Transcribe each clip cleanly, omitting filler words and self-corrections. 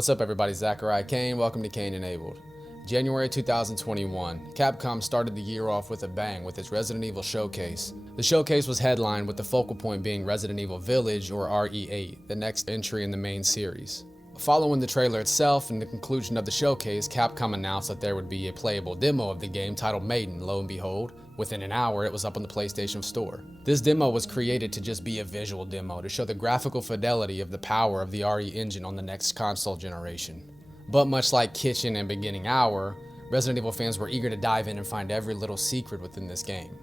What's up everybody, Zachariah Kaine, welcome to Kaine Enabled. January 2021, Capcom started the year off with a bang with its Resident Evil showcase. The showcase was headlined with the focal point being Resident Evil VIIIage or RE8, the next entry in the main series. Following the trailer itself and the conclusion of the showcase, Capcom announced that there would be a playable demo of the game titled Maiden. Lo and behold, within an hour it was up on the PlayStation Store. This demo was created to just be a visual demo to show the graphical fidelity of the power of the RE engine on the next console generation. But much like Kitchen and Beginning Hour, Resident Evil fans were eager to dive in and find every little secret within this game.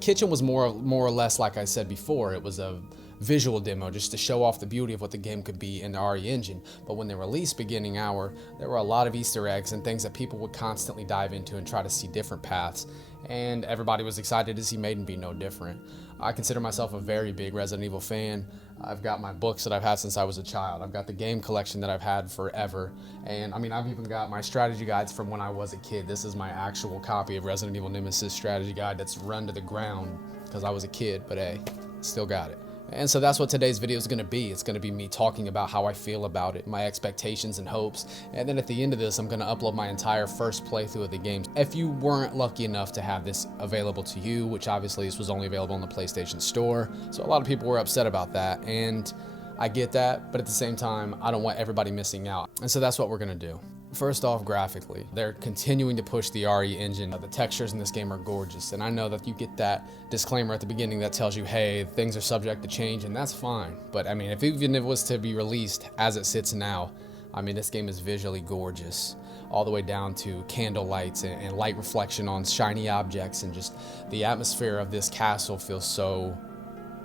Kitchen was more or less like I said before, it was a visual demo just to show off the beauty of what the game could be in the RE engine. But when they released Beginning Hour, there were a lot of Easter eggs and things that people would constantly dive into and try to see different paths. And everybody was excited to see Maiden be no different. I consider myself a very big Resident Evil fan. I've got my books that I've had since I was a child. I've got the game collection that I've had forever. And I mean, I've even got my strategy guides from when I was a kid. This is my actual copy of Resident Evil Nemesis strategy guide that's run to the ground because I was a kid, but hey, still got it. And so that's what today's video is going to be. It's going to be me talking about how I feel about it, my expectations and hopes. And then at the end of this, I'm going to upload my entire first playthrough of the game. If you weren't lucky enough to have this available to you, which obviously this was only available on the PlayStation Store, so a lot of people were upset about that. And I get that, but at the same time, I don't want everybody missing out. And so that's what we're going to do. First off, graphically, they're continuing to push the RE engine. The textures in this game are gorgeous, and I know that you get that disclaimer at the beginning that tells you, hey, things are subject to change, and that's fine. But I mean, if even if it was to be released as it sits now, I mean, this game is visually gorgeous, all the way down to candle lights and light reflection on shiny objects, and just the atmosphere of this castle feels so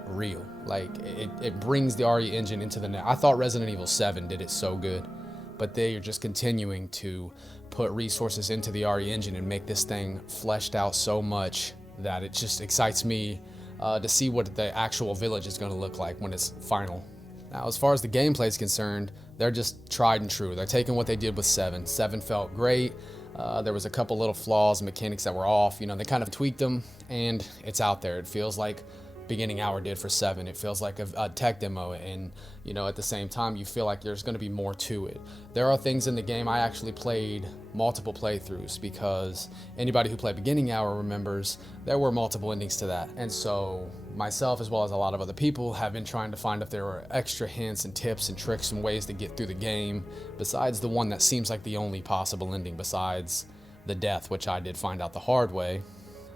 real. Like, it brings the RE engine into the net. I thought Resident Evil 7 did it so good, but they are just continuing to put resources into the RE engine and make this thing fleshed out so much that it just excites me to see what the actual VIIIage is going to look like when it's final. Now, as far as the gameplay is concerned, they're just tried and true. They're taking what they did with 7. 7 felt great. There was a couple little flaws and mechanics that were off. You know, they kind of tweaked them, and it's out there. It feels like Beginning Hour did for 7. It feels like a tech demo, and you know, at the same time you feel like there's going to be more to it. There are things in the game. I actually played multiple playthroughs because anybody who played Beginning Hour remembers there were multiple endings to that, and so myself as well as a lot of other people have been trying to find if there were extra hints and tips and tricks and ways to get through the game besides the one that seems like the only possible ending besides the death, which I did find out the hard way.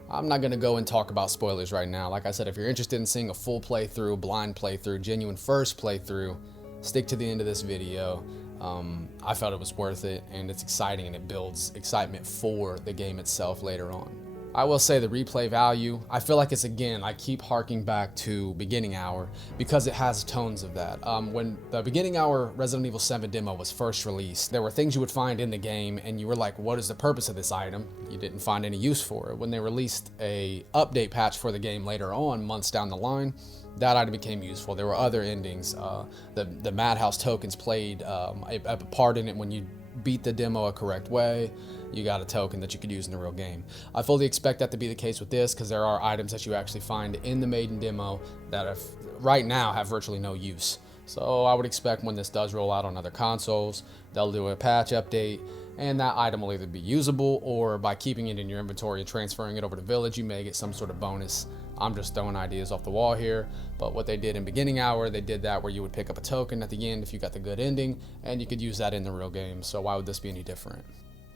I'm not going to go and talk about spoilers right now. Like I said, if you're interested in seeing a full playthrough, blind playthrough, genuine first playthrough, stick to the end of this video. I felt it was worth it, and it's exciting, and it builds excitement for the game itself later on. I will say the replay value, I feel like it's, again, I keep harking back to Beginning Hour because it has tones of that. When the Beginning Hour Resident Evil 7 demo was first released, there were things you would find in the game and you were like, what is the purpose of this item? You didn't find any use for it. When they released a update patch for the game later on, months down the line, that item became useful. There were other endings. The Madhouse tokens played a part in it. When you beat the demo a correct way, you got a token that you could use in the real game. I fully expect that to be the case with this because there are items that you actually find in the Maiden demo that right now have virtually no use. So I would expect when this does roll out on other consoles, they'll do a patch update, and that item will either be usable, or by keeping it in your inventory and transferring it over to VIIIage, you may get some sort of bonus. I'm just throwing ideas off the wall here, but what they did in Beginning Hour, they did that where you would pick up a token at the end if you got the good ending, and you could use that in the real game. So why would this be any different?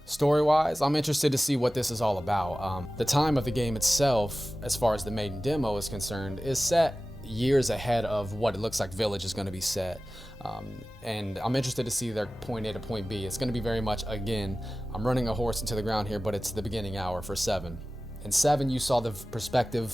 Story-wise, I'm interested to see what this is all about. The time of the game itself, as far as the Maiden demo is concerned, is set years ahead of what it looks like VIIIage is going to be set. And I'm interested to see their point A to point B. It's going to be very much, again, I'm running a horse into the ground here, but it's the Beginning Hour for 7. In 7, you saw the perspective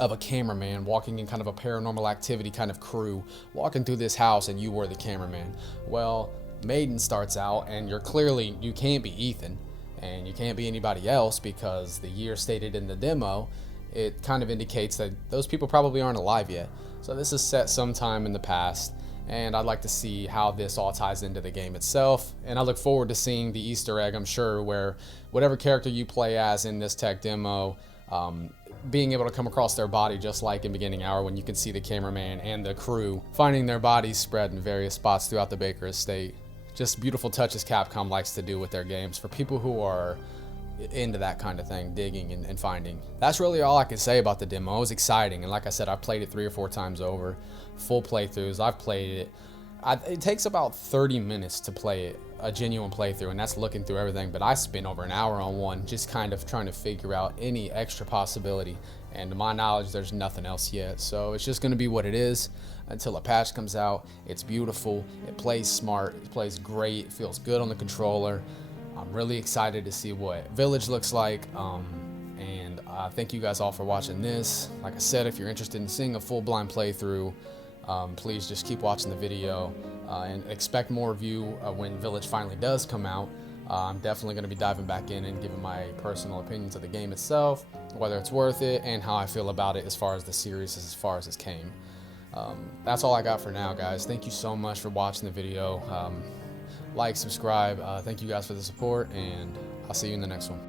of a cameraman walking in kind of a paranormal activity kind of crew, walking through this house, and you were the cameraman. Well, Maiden starts out, and you can't be Ethan, and you can't be anybody else because the year stated in the demo, it kind of indicates that those people probably aren't alive yet. So this is set sometime in the past, and I'd like to see how this all ties into the game itself. And I look forward to seeing the Easter egg, I'm sure, where whatever character you play as in this tech demo, being able to come across their body just like in Beginning Hour, when you can see the cameraman and the crew finding their bodies spread in various spots throughout the Baker estate. just beautiful touches Capcom likes to do with their games for people who are into that kind of thing, digging and finding. That's really all I can say about the demo. It was exciting, and like I said, I've played it 3 or 4 times over, full playthroughs. I've played it. It takes about 30 minutes to play it, a genuine playthrough, and that's looking through everything, but I spent over an hour on one just kind of trying to figure out any extra possibility, and to my knowledge there's nothing else yet. So it's just going to be what it is until a patch comes out. It's beautiful, it plays smart, it plays great, it feels good on the controller. I'm really excited to see what VIIIage looks like, and thank you guys all for watching this. Like I said, if you're interested in seeing a full blind playthrough, please just keep watching the video and expect more review when VIIIage finally does come out. I'm definitely going to be diving back in and giving my personal opinions of the game itself, whether it's worth it, and how I feel about it as far as the series, as far as Kaine. That's all I got for now, guys. Thank you so much for watching the video. Like, subscribe. Thank you guys for the support, and I'll see you in the next one.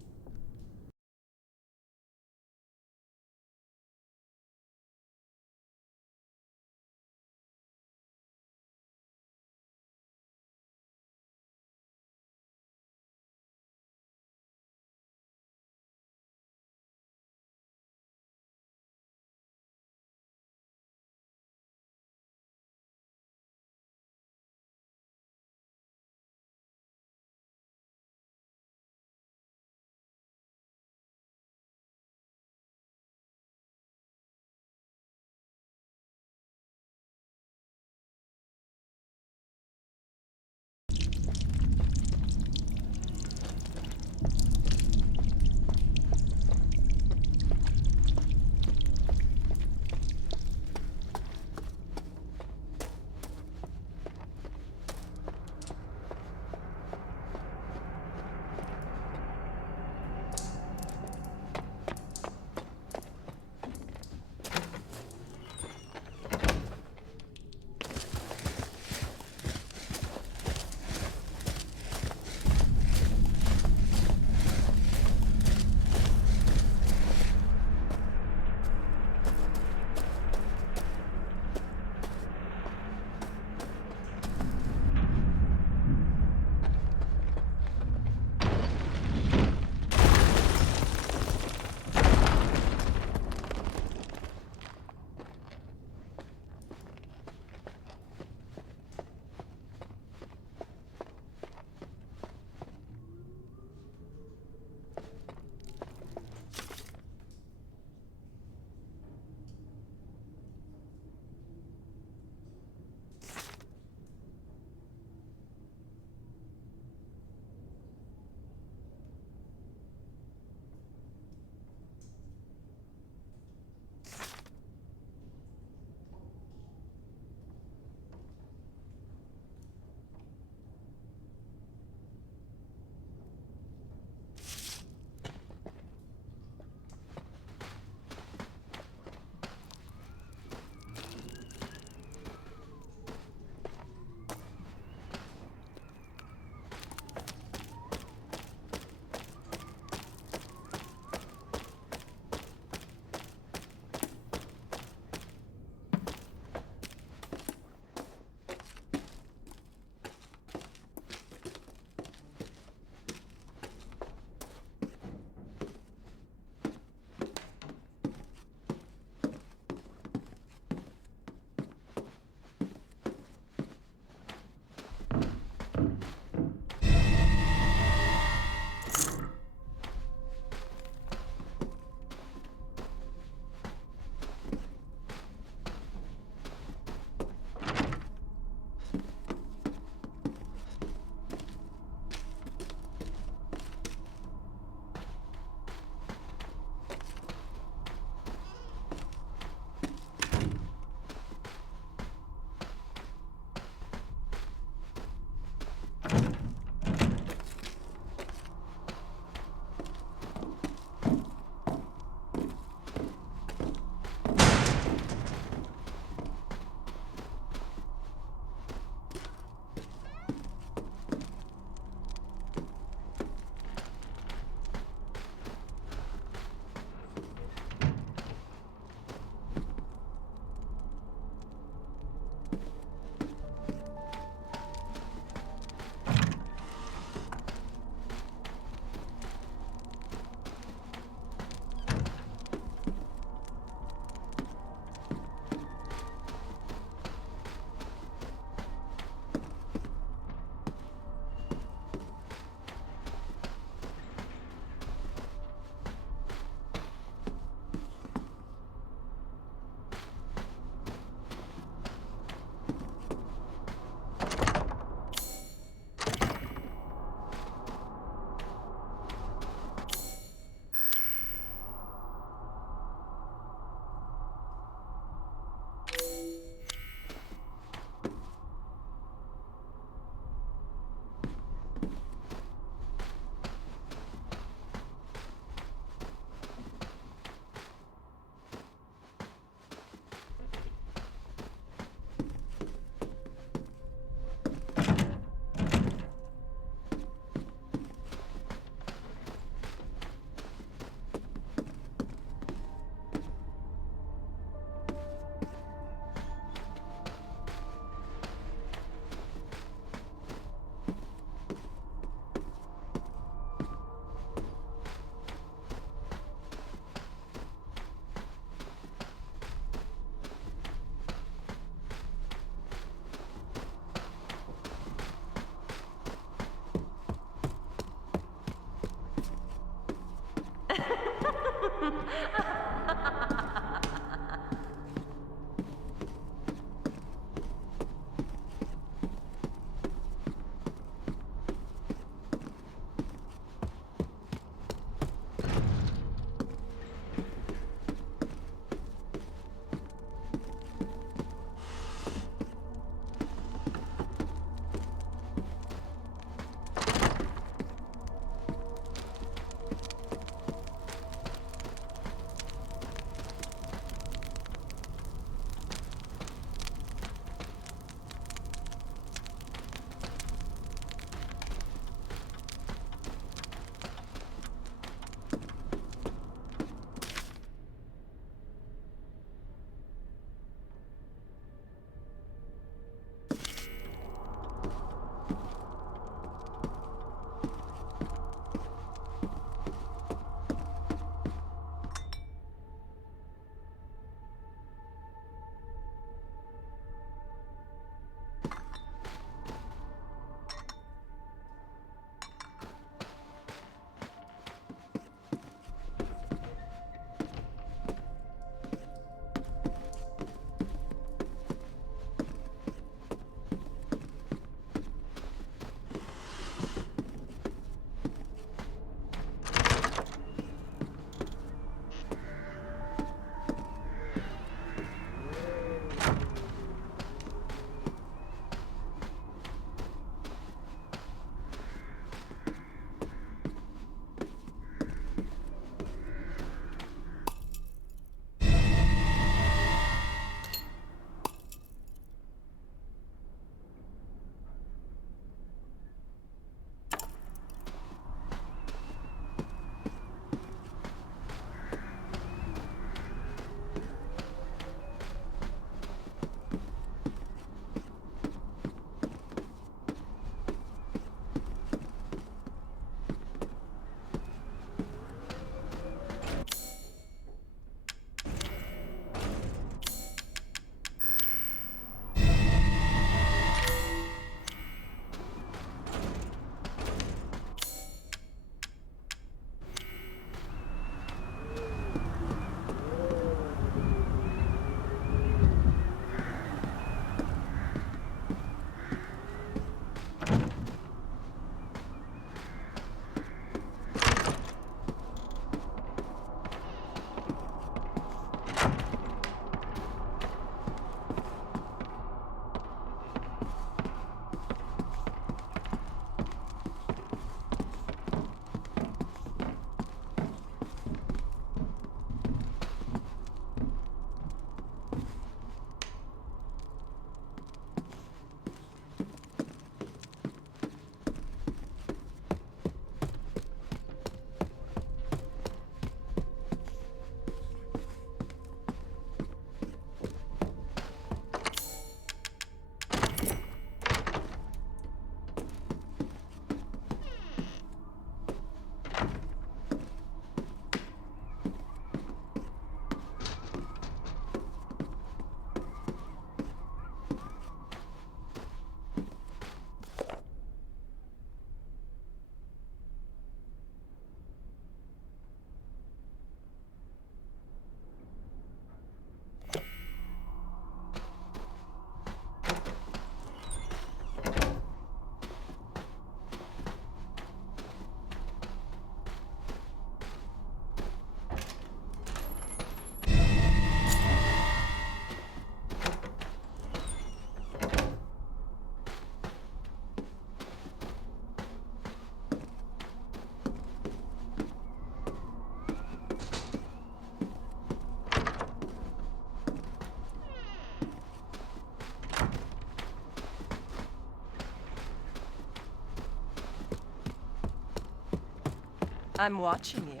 I'm watching you.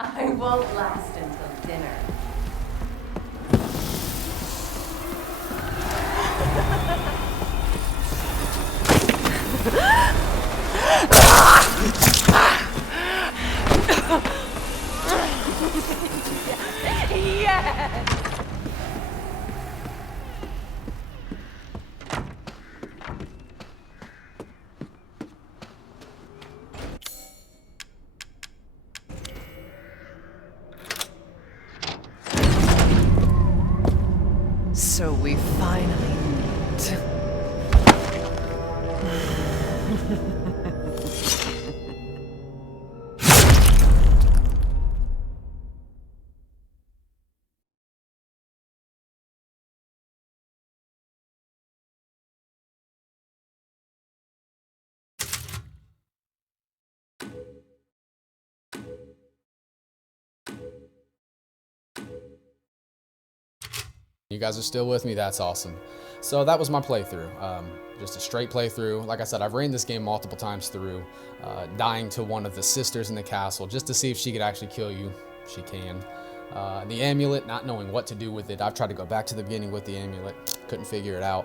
I won't last until dinner. Yes! So we finally meet. You guys are still with me, that's awesome. So that was my playthrough, just a straight playthrough. Like I said, I've ran this game multiple times through, dying to one of the sisters in the castle just to see if she could actually kill you. She can. The amulet, not knowing what to do with it. I've tried to go back to the beginning with the amulet, couldn't figure it out.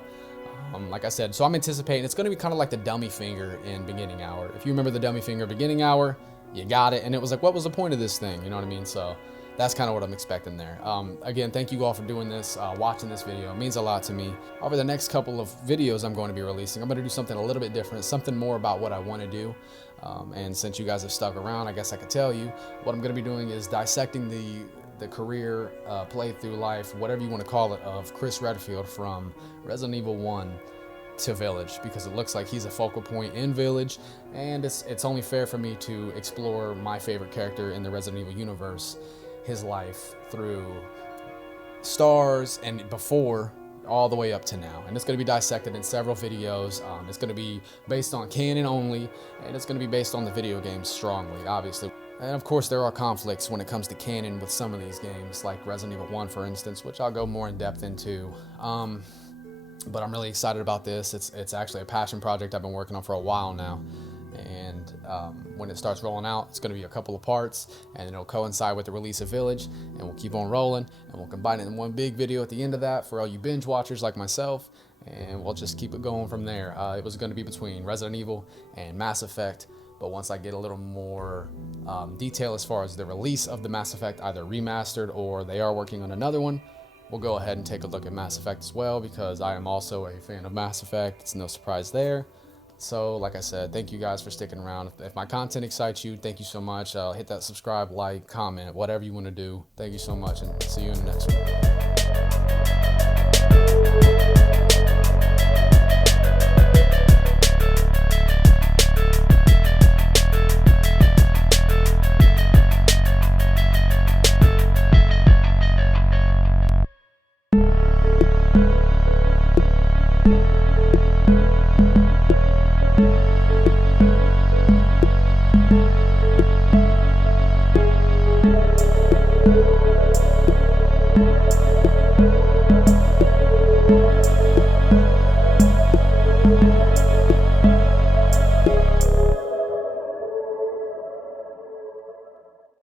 Like I said, so I'm anticipating it's going to be kind of like the dummy finger in beginning hour. If you remember the dummy finger beginning hour, you got it, and it was like, what was the point of this thing? You know what I mean? So that's kind of what I'm expecting there. Again, thank you all for doing this, watching this video. It means a lot to me. Over the next couple of videos I'm going to be releasing, I'm going to do something a little bit different, something more about what I want to do. And since you guys have stuck around, I guess I could tell you what I'm going to be doing is dissecting the career, playthrough life, whatever you want to call it, of Chris Redfield from Resident Evil 1 to VIIIage, because it looks like he's a focal point in VIIIage, and it's only fair for me to explore my favorite character in the Resident Evil universe, his life through stars and before all the way up to now. And it's going to be dissected in several videos. It's going to be based on canon only, and it's going to be based on the video games strongly, obviously. And of course there are conflicts when it comes to canon with some of these games, like Resident Evil 1 for instance, which I'll go more in depth into. But I'm really excited about this. It's actually a passion project I've been working on for a while now. And when it starts rolling out, it's going to be a couple of parts, and it'll coincide with the release of VIIIage, and we'll keep on rolling, and we'll combine it in one big video at the end of that for all you binge watchers like myself, and we'll just keep it going from there. It was going to be between Resident Evil and Mass Effect, but once I get a little more detail as far as the release of the Mass Effect, either remastered or they are working on another one, we'll go ahead and take a look at Mass Effect as well, because I am also a fan of Mass Effect. It's no surprise there. So like I said, thank you guys for sticking around. If my content excites you, thank you so much. Hit that subscribe, like, comment, whatever you want to do. Thank you so much, and see you in the next one.